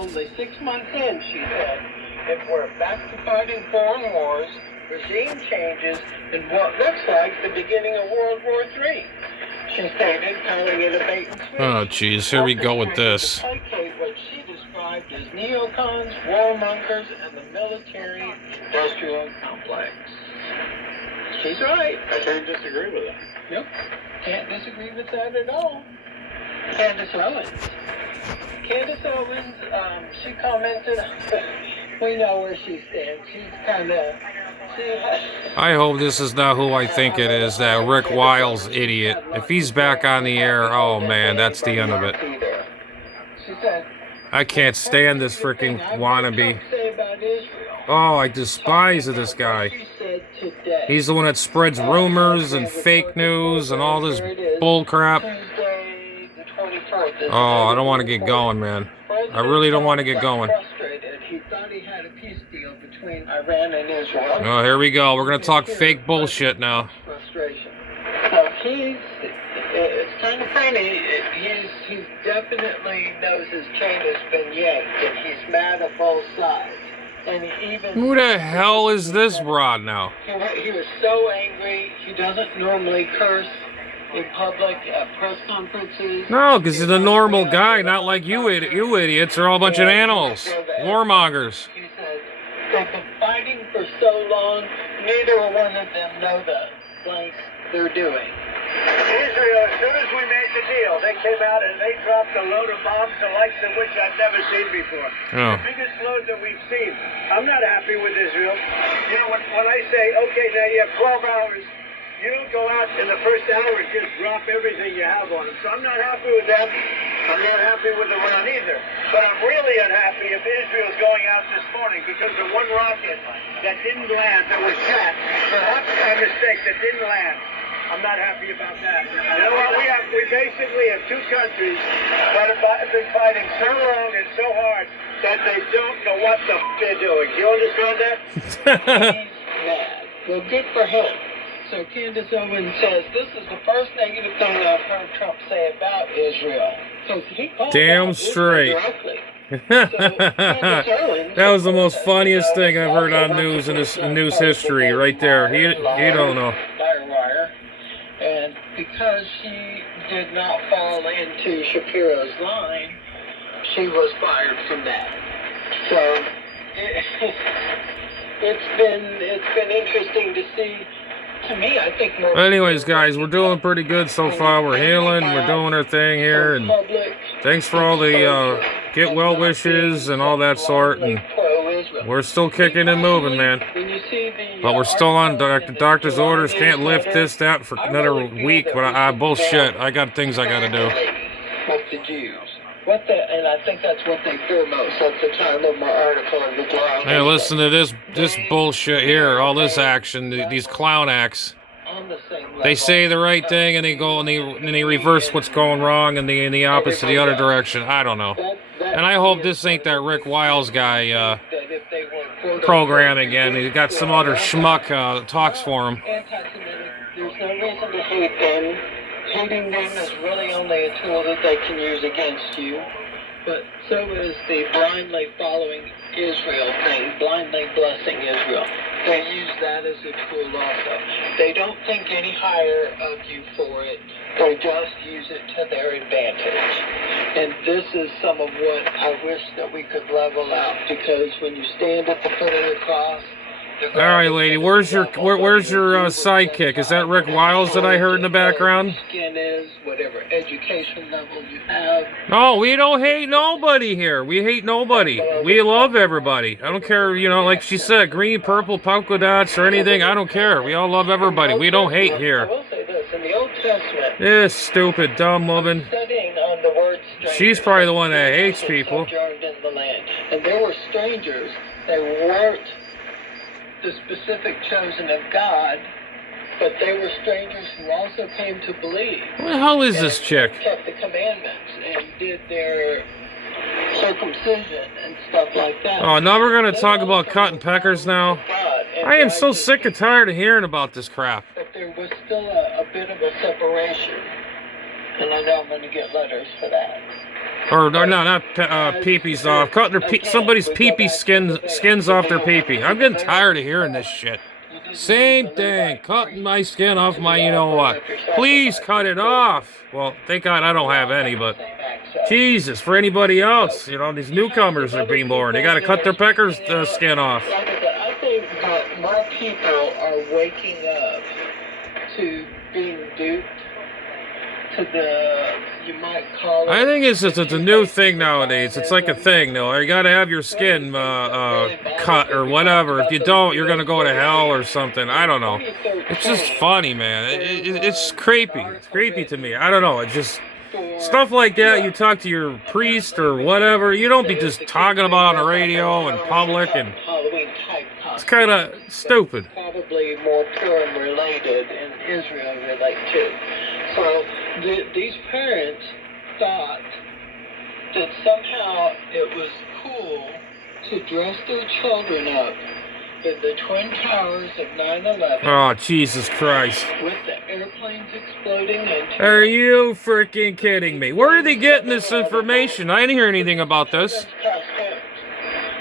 only 6 months in, she said, if we're back to fighting foreign wars, regime changes, and what looks like the beginning of World War III. She stated, calling it a bait and switch. Oh, jeez, here we go with this. To placate what she described as neocons, warmongers, and the military-industrial complex. She's right. I can't disagree with that. Yep. Can't disagree with that at all. Candace Owens. Candace Owens, she commented, we know where she stands. She's kind of... I hope this is not who I think it is, that Rick Wiles idiot. If he's back on the air, oh man, that's the end of it. I can't stand this freaking wannabe. Oh, I despise this guy. He's the one that spreads rumors and fake news and all this bull crap. Oh, I don't want to get going, man. I really don't want to get going. Oh, here we go. We're going to talk fake bullshit now. So it's kind of funny. He definitely knows his chain has been yanked, and he's mad at both sides. And he even... Who the hell is this broad now? He was so angry. He doesn't normally curse in public at press conferences. No, because he's a normal guy, not like you idiots are all a bunch of animals. Warmongers. He said, they've been fighting for so long, neither one of them know the blanks they're doing. Israel, as soon as we made the deal, they came out and they dropped a load of bombs, the likes of which I've never seen before. Oh. The biggest load that we've seen. I'm not happy with Israel. You know, when I say, okay, now you have 12 hours, you don't go out in the first hour and just drop everything you have on them. So I'm not happy with them. I'm not happy with Iran either. But I'm really unhappy if Israel's going out this morning because the one rocket that didn't land, that was shot, perhaps by mistake, that didn't land. I'm not happy about that. You know what? We basically have two countries that have been fighting so long and so hard that they don't know what the they're doing. Do you understand that? He's mad. Well, good for him. So Candace Owens says, this is the first negative thing I've heard Trump say about Israel. So he called Damn straight. That was the most funniest thing I've heard on news in this news history right there. He don't know. And because she did not fall into Shapiro's line, she was fired from that. So it's been interesting to see. To me, I think more. Anyways, guys, we're doing pretty good so far. We're healing. We're doing our thing here, and thanks for all the get well wishes and all that sort. And we're still kicking and moving, man. But we're still on doctor's orders. Can't lift this, that for another week. But I bullshit. I got things I gotta do. With the Jews. And I think that's what they fear most at the time of my article in the Journal. Hey, listen to this bullshit here. All this action, these clown acts. They say the right thing and they go and they reverse what's going wrong in the opposite, the other direction. I don't know. And I hope this ain't that Rick Wiles guy program again. He got some other schmuck talks for him. There's no reason to hate them. Hating them is really only a tool that they can use against you. But so is the blindly following Israel thing, blindly blessing Israel. They use that as a tool also. They don't think any higher of you for it. They just use it to their advantage. And this is some of what I wish that we could level out, because when you stand at the foot of the cross, all right, lady. Where's your sidekick? Is that Rick Wiles that I heard in the background? Skin is whatever education level you have. No, we don't hate nobody here. We hate nobody. We love everybody. I don't care, like she said, green, purple, polka dots, or anything. I don't care. We all love everybody. We don't hate here. I will say this: in the Old Testament, this stupid, dumb woman. Studying on the word stranger, she's probably the one that hates people. Sojourned in the land, and there were strangers. They weren't the specific chosen of God, but they were strangers who also came to believe. What the hell is this chick? Kept the commandments and did their circumcision and stuff like that. Oh, now we're going to talk about cutting peckers now? I am so sick and tired of hearing about this crap. But there was still a bit of a separation, and I know I'm going to get letters for that. Or no, not peepees off. Cutting their somebody's peepee skins off their peepee. I'm getting tired of hearing this shit. Same thing. Cutting my skin off my you know what. Please cut it off. Well, thank God I don't have any, but Jesus, for anybody else, you know, these newcomers are being born. They got to cut their pecker's skin off. I think that more people are waking up to being duped to the, you might call it. I think it's a new thing nowadays. It's like a thing, though. You got to have your skin cut or whatever. If you don't, you're gonna go to hell or something. I don't know. It's just funny, man. It's creepy. It's creepy to me. I don't know. It's just stuff like that. You talk to your priest or whatever. You don't be just talking about on the radio in public, and it's kind of stupid. Probably more Purim related and Israel related too. So these parents thought that somehow it was cool to dress their children up in the Twin Towers of 9/11. Oh, Jesus Christ. With the airplanes exploding into. Are you freaking kidding me? Where are they getting this information? I didn't hear anything about this.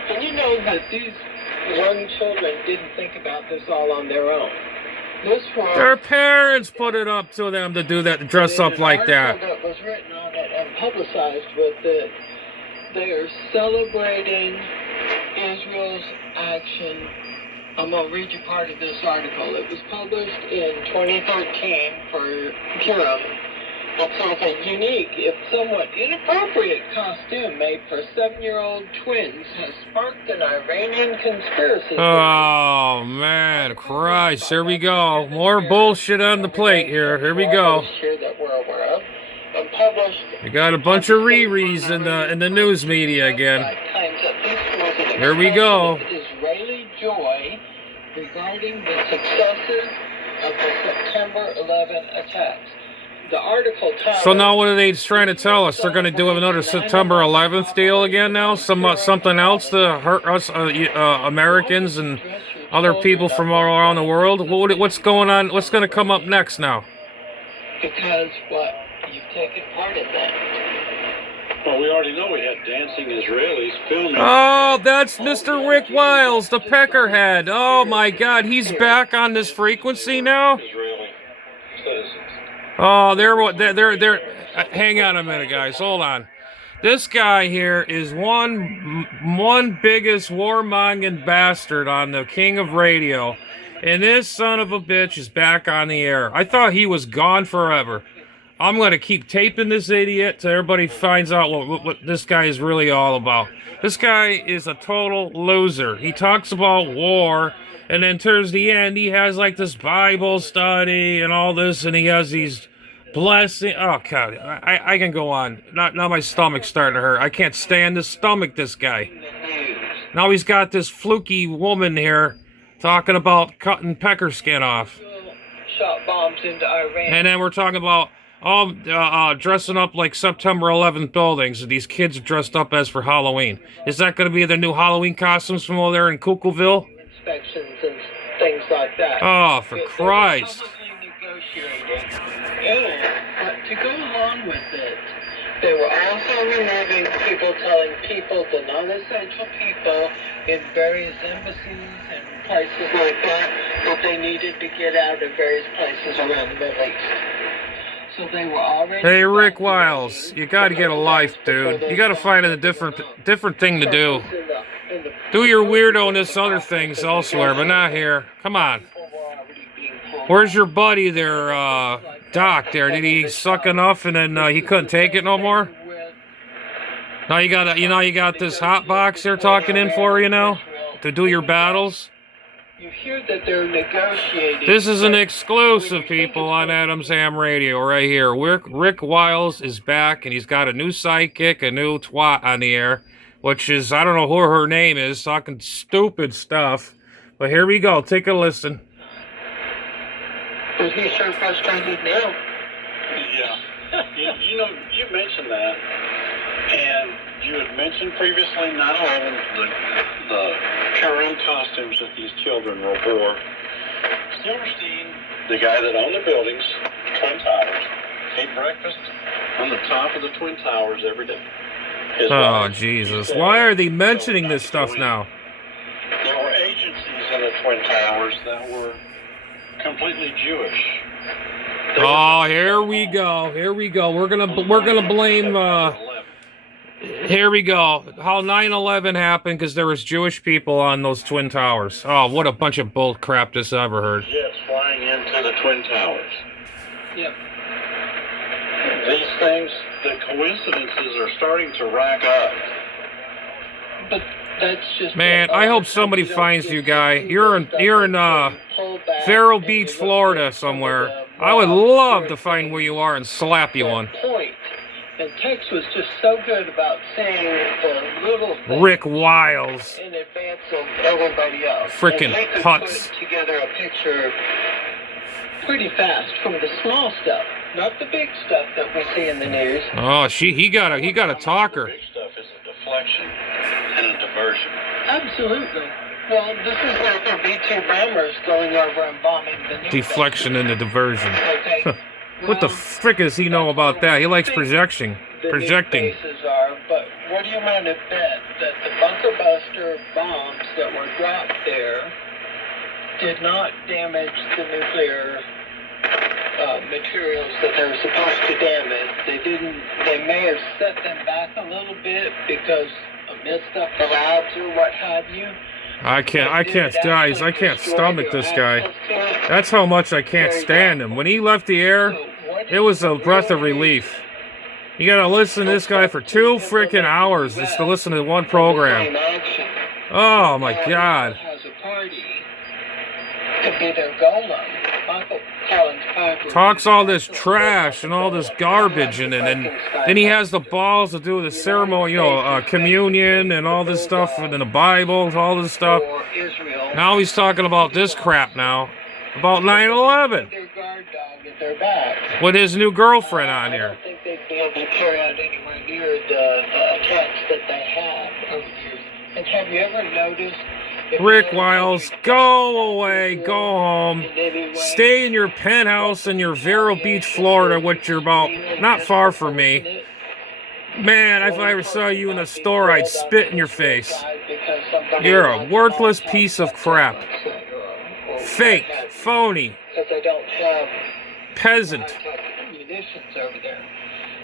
And you know that these young children didn't think about this all on their own. This was their parents put it up to them to do that, to dress up like that. That was written on it and publicized with it. They are celebrating Israel's action. I'm going to read you part of this article. It was published in 2013 for Purim. It says a unique, if somewhat inappropriate costume made for 7-year-old twins has sparked an Iranian conspiracy. Oh, man, Christ, here we go. More bullshit on the plate here. Here we go. That we're aware of, and published. We got a bunch of rereads in the news media again. Here we go. Israeli joy regarding the successes of the September 11 attacks. The article titled, so now what are they trying to tell us? They're going to do another September 11th deal again now? Something else to hurt us Americans and other people from all around the world? What's going on? What's going to come up next now? Because what? You've taken part in that. Well, we already know we had dancing Israelis filming. Oh, that's Mr. Rick Wiles, the peckerhead. Oh my God, he's back on this frequency now? Israeli citizens. Oh, they're. Hang on a minute, guys. Hold on. This guy here is one biggest warmongering bastard on the king of radio, and this son of a bitch is back on the air. I thought he was gone forever. I'm gonna keep taping this idiot till everybody finds out what this guy is really all about. This guy is a total loser. He talks about war. And then towards the end, he has like this Bible study and all this, and he has these blessings. Oh, God, I can go on. Now my stomach's starting to hurt. I can't stand to stomach this guy. Now he's got this fluky woman here talking about cutting pecker skin off. Shot bombs into Iran. And then we're talking about dressing up like September 11th buildings. These kids are dressed up as for Halloween. Is that going to be the new Halloween costumes from over there in Cuckooville? Inspections and things like that. Oh, for Christ. And to go along with it, they were also removing people, telling people, the non-essential people in various embassies and places like that they needed to get out of various places around the Middle East. So they were already. Hey, Rick Wiles, you got to get a life, dude. You got to find a different thing to do. Do your weirdo-ness other things elsewhere, but not here. Come on. Where's your buddy there, Doc? There, did he suck enough and then he couldn't take it no more? Now you got this hot box they're talking in for you now to do your battles. You hear that they're negotiating. This is an exclusive, people, on Adam's Ham Radio right here. Rick Wiles is back, and he's got a new sidekick, a new twat on the air, which is, I don't know who her name is, talking stupid stuff. But here we go. Take a listen. Is he so frustrated now? Yeah. You mentioned that, and you had mentioned previously 9/11 the Purim costumes that these children wore. Silverstein, the guy that owned the buildings, Twin Towers, ate breakfast on the top of the Twin Towers every day. His Oh, wife, Jesus. she said, Why are they mentioning this stuff now? There were agencies in the Twin Towers that were completely Jewish. Oh, here we go. Here we go. We're gonna blame. Here we go. How 9/11 happened because there was Jewish people on those Twin Towers. Oh, what a bunch of bull crap this I ever heard. Jets flying into the Twin Towers. Yep. These things, the coincidences are starting to rack up. But that's just. Man, I hope somebody finds you, guy. You're in Vero Beach, Florida, somewhere. I would love to find where you are and slap you one. Point. And Tex was just so good about saying the little things Rick Wiles. in advance of everybody else. Frickin' And he could putz. put together a picture pretty fast from the small stuff, not the big stuff that we see in the news. Oh, he got a talker. The big stuff is a deflection and a diversion. Absolutely. Well, this is like the B-2 bombers going over and bombing the new Deflection and the diversion. bases, okay? What the Well, frick does he know about that? He likes projecting. the new Projecting. bases are, but what do you want to bet that the bunker buster bombs that were dropped there did not damage the nuclear materials that they were supposed to damage? They didn't. They may have set them back a little bit because of missed up the labs or what have you. I can't, guys, I can't stomach this guy. That's how much I can't stand him. When he left the air, it was a breath of relief. You gotta listen to this guy for 2 freaking hours just to listen to one program. Oh my God. Has a party to be their golem. Michael Collins Piper Talks all this trash and all this garbage and then he has the balls to do the ceremony, communion and all this stuff and then the Bible, all this stuff. for Israel. Now he's talking about this crap now. About 9/11 Their guard dog at their back. with his new girlfriend on I here. don't think they'd be able to carry out anywhere near the attacks that they have over the years. And have you ever noticed? if Rick they- Wiles, go away, go home. in any way- Stay in your penthouse in your Vero Beach, Florida, which you're about not far from me. Man, if I ever saw you in a store, I'd spit in your face. You're a worthless piece of crap. Fake, phony, Because they don't have peasant, munitions over there.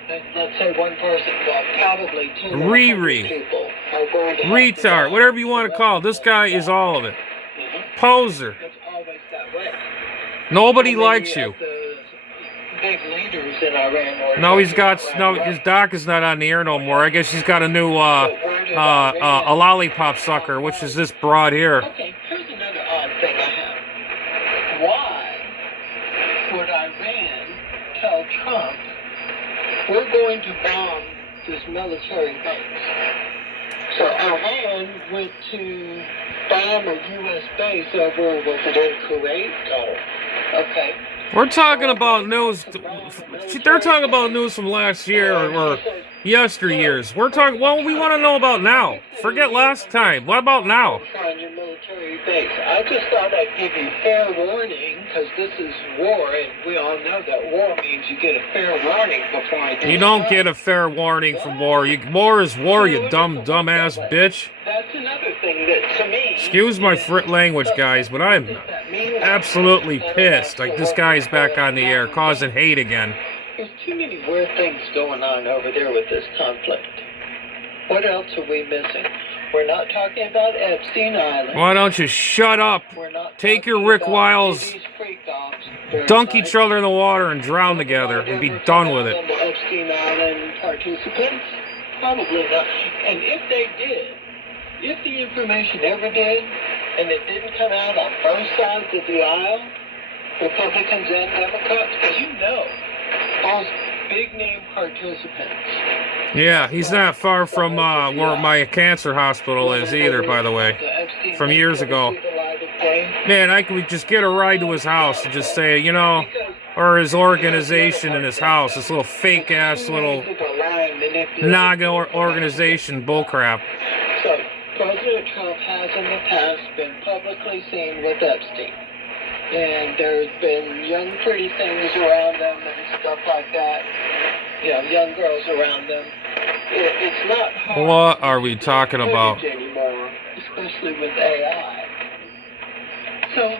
And let's say one person, well, probably two Riri, people are going to have to retard, die. whatever you want to call it. This guy is all of it. Poser. It's always that way. Nobody Many likes of you. the big leaders in Iran were No, he's got around no. the His world. doc is not on the air no more. I guess he's got a new a lollipop sucker, which is this broad here. Okay, here's another odd thing I have. Why would Iran tell Trump we're going to bomb this military base? So Iran went to bomb a U.S. base over, was it in Kuwait? Okay. We're talking about news. They're talking about news from last year or yesteryears. We're talking. Well, we want to know about now. Forget last time. What about now? On your military base. I just thought I'd give you fair warning because this is war, and we all know that war means you get a fair warning before I do. You don't get a fair warning from war. War is war, you dumbass bitch. That's another thing that to me. Excuse my language, guys, but I'm absolutely pissed. Like this guy's back on the air, causing hate again. There's too many weird things going on over there with this conflict. What else are we missing? We're not talking about Epstein Island. Why don't you shut up? We're not Take talking your Rick about Wiles, these freak dogs. They're dunk not- each other in the water and drown together and be done with it. The Epstein Island participants? Probably not. And if they did, if the information ever did, and it didn't come out on both sides of the aisle, Republicans and Democrats, because you know, those big name participants. Yeah, he's not far from where my cancer hospital is either, by the way. From years ago. Man, I could just get a ride to his house and just say, or his organization in his house, this little fake ass little Naga organization bullcrap. So, President Trump has in the past been publicly seen with Epstein. And there's been young pretty things around them and stuff like that. Young girls around them. it's not hard What are we talking about? anymore, especially with AI. So,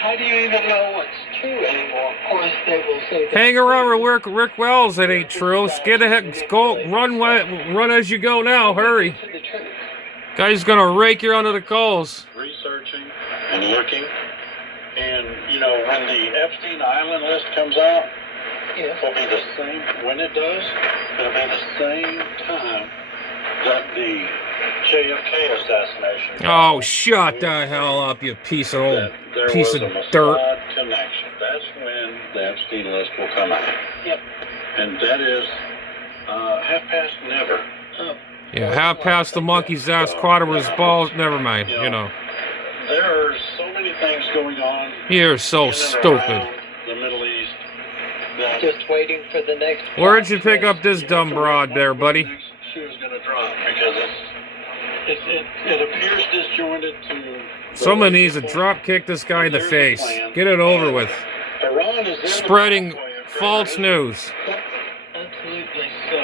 how do you even know what's true anymore? Of course, they will say that. Hang around with Rick Wells, it ain't true. Get ahead, go, run as you go now, hurry. To the truth. Guy's gonna rake you under the coals. Researching and looking. And, you know, when the Epstein Island list comes out, Yes. it'll be the same, when it does, it'll be the same time that the JFK assassination. Oh, shut the hell up, you piece of old There piece was of a dirt. Mossad connection. That's when the Epstein list will come out. Yep. And that is half past never. Oh. Yeah, half past the monkey's ass, quarter of his balls. Never mind, you know. There are so many things going on. You're so in and stupid. around the Middle East. That Just waiting for the next. Where'd you pick up this dumb broad there, buddy? the next shoe is going to drop because it appears disjointed to. Someone needs to drop kick this guy in the face. Get it over with. Iran is in the Spreading pathway of false news. Yep. Absolutely. So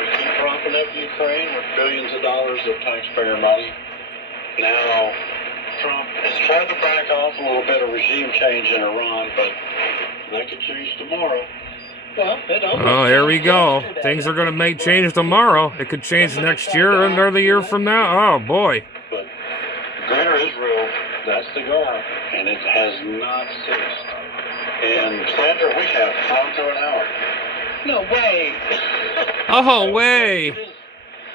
we keep propping up Ukraine with billions of dollars of taxpayer money. Now, Trump has tried to back off a little bit of regime change in Iran, but that could change tomorrow. Well, Oh, here we go. Things are going to make change tomorrow. It could change next year or another year from now. Oh, boy. But Greater Israel, that's the goal, and it has not ceased. And Sandra, we have gone through an hour. No way. Oh, way.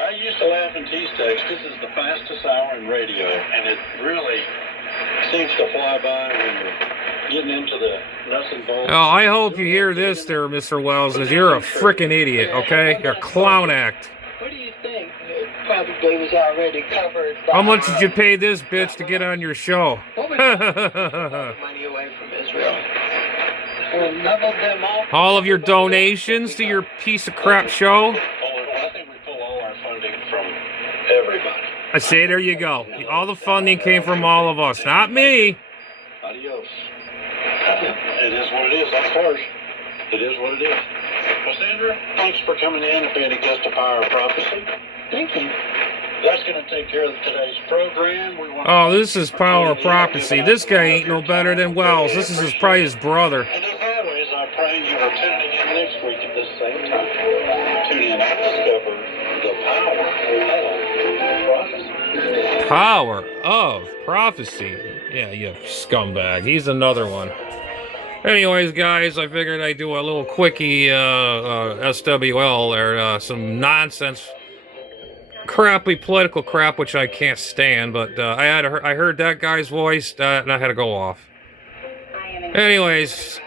I used to laugh and tease text. This is the fastest hour in radio, and it really seems to fly by when you're getting into the nuts and bolts. Oh, I hope you hear this there, Mr. Wells, as you're a frickin' idiot, okay? You're a clown act. What do you think? It probably was already covered. How much did you pay this bitch to get on your show? What would money away from Israel? Or leveled them off? All of your donations to your piece of crap show? I think we pull all our funding from everybody. I say, there you go. All the funding came from all of us, not me. Adios. It is what it is. That's harsh. It is what it is. Well, Sandra, thanks for coming in and being a guest of Power of Prophecy. Thank you. That's going to take care of today's program. We want Oh, this is Power of Prophecy. This guy ain't no better than Wells. This is probably his brother. And as always, I pray you are tuning in next week at this same time. Tune in and discover the power of prophecy. Yeah, you scumbag. He's another one. Anyways, guys, I figured I'd do a little quickie SWL there. Some nonsense, crappy political crap, which I can't stand. But I heard that guy's voice, and I had to go off. Anyways.